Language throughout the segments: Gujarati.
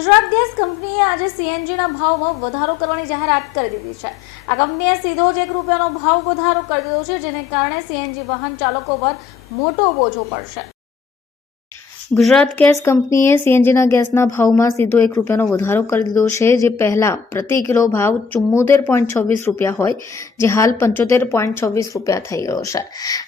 ગુજરાત ગેસ કંપનીએ આજે સીએનજીના ભાવમાં વધારો કરવાની જાહેરાત કરી દીધી છે. આ કંપનીએ સીધો જ એક રૂપિયાનો ભાવ વધારો કરી દીધો છે, જેને કારણે સીએનજી વાહન ચાલકો પર મોટો બોજો પડશે. ગુજરાત ગેસ કંપનીએ સીએનજીના ગેસના ભાવમાં સીધો એક રૂપિયાનો વધારો કરી દીધો છે, જે પહેલાં પ્રતિ કિલો ભાવ ચુમ્મોતેર પોઈન્ટ છવ્વીસ રૂપિયા હોય, જે હાલ પંચોતેર પોઈન્ટ છવ્વીસ રૂપિયા થઈ ગયો છે.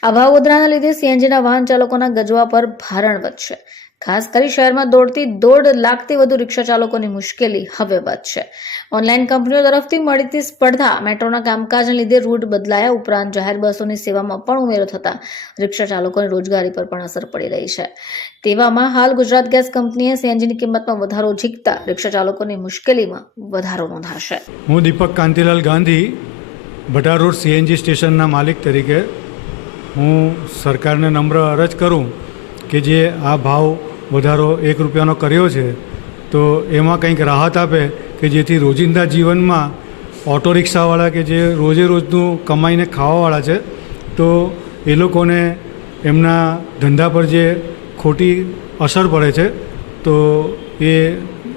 આ ભાવ વધારાના લીધે સીએનજીના વાહન ચાલકોના ગજવા પર ભારણ વધશે. ખાસ કરી શહેરમાં દોડતી દોઢ લાખથી વધુ રિક્ષા ચાલકોની મુશ્કેલી હવે વધશે. ઓનલાઈન કંપનીઓ તરફથી મળતી સ્પર્ધા મેટ્રોના કામકાજને લીધે રૂટ બદલાયા ઉપરાંત જાહેર બસોની સેવામાં પણ ઉમેરો થતાં રિક્ષા ચાલકોની રોજગારી પર પણ અસર પડી રહી છે. તેવામાં હાલ ગુજરાત ગેસ કંપનીએ સીએનજીની કિંમતમાં વધારો ઝીકતા રિક્ષા ચાલકોની મુશ્કેલીમાં વધારો નોંધાશે. હું દીપક કાંતિલાલ ગાંધી, ભટાર રોડ સીએનજી સ્ટેશનના માલિક તરીકે હું સરકારને નમ્ર અરજ કરું કે જે આ ભાવ વધારો એક રૂપિયાનો કર્યો છે, તો એમાં કંઈક રાહત આપે કે જેથી રોજિંદા જીવનમાં ઓટો રિક્ષાવાળા કે જે રોજે રોજનું કમાઈને ખાવાવાળા છે, તો એ લોકોને એમના ધંધા પર જે ખોટી અસર પડે છે, તો એ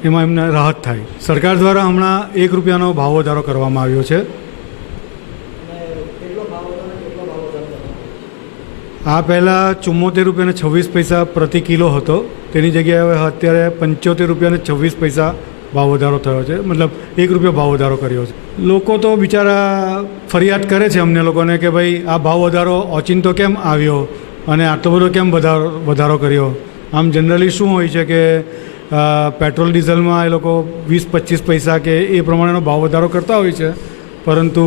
એમાં એમને રાહત થાય. સરકાર દ્વારા હમણાં એક રૂપિયાનો ભાવ વધારો કરવામાં આવ્યો છે. આ પહેલાં ચુમ્મોતેર રૂપિયાને છવ્વીસ પૈસા પ્રતિ કિલો હતો. તેની જગ્યાએ હવે અત્યારે પંચોતેર રૂપિયાને છવ્વીસ પૈસા ભાવ વધારો થયો છે. મતલબ એક રૂપિયો ભાવ વધારો કર્યો છે. લોકો તો બિચારા ફરિયાદ કરે છે અમને લોકોને કે ભાઈ, આ ભાવ વધારો ઓચિંતો કેમ આવ્યો અને આટલો બધો કેમ વધારો વધારો કર્યો? આમ જનરલી શું હોય છે કે પેટ્રોલ, ડીઝલમાં એ લોકો વીસ, પચીસ પૈસા કે એ પ્રમાણેનો ભાવ વધારો કરતા હોય છે. પરંતુ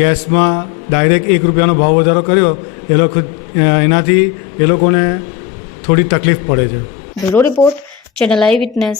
ગેસમાં ડાયરેક્ટ એક રૂપિયાનો ભાવ વધારો કર્યો, એ લોકો એનાથી એ લોકોને થોડી તકલીફ પડે છે. Bureau report, channel eye witness.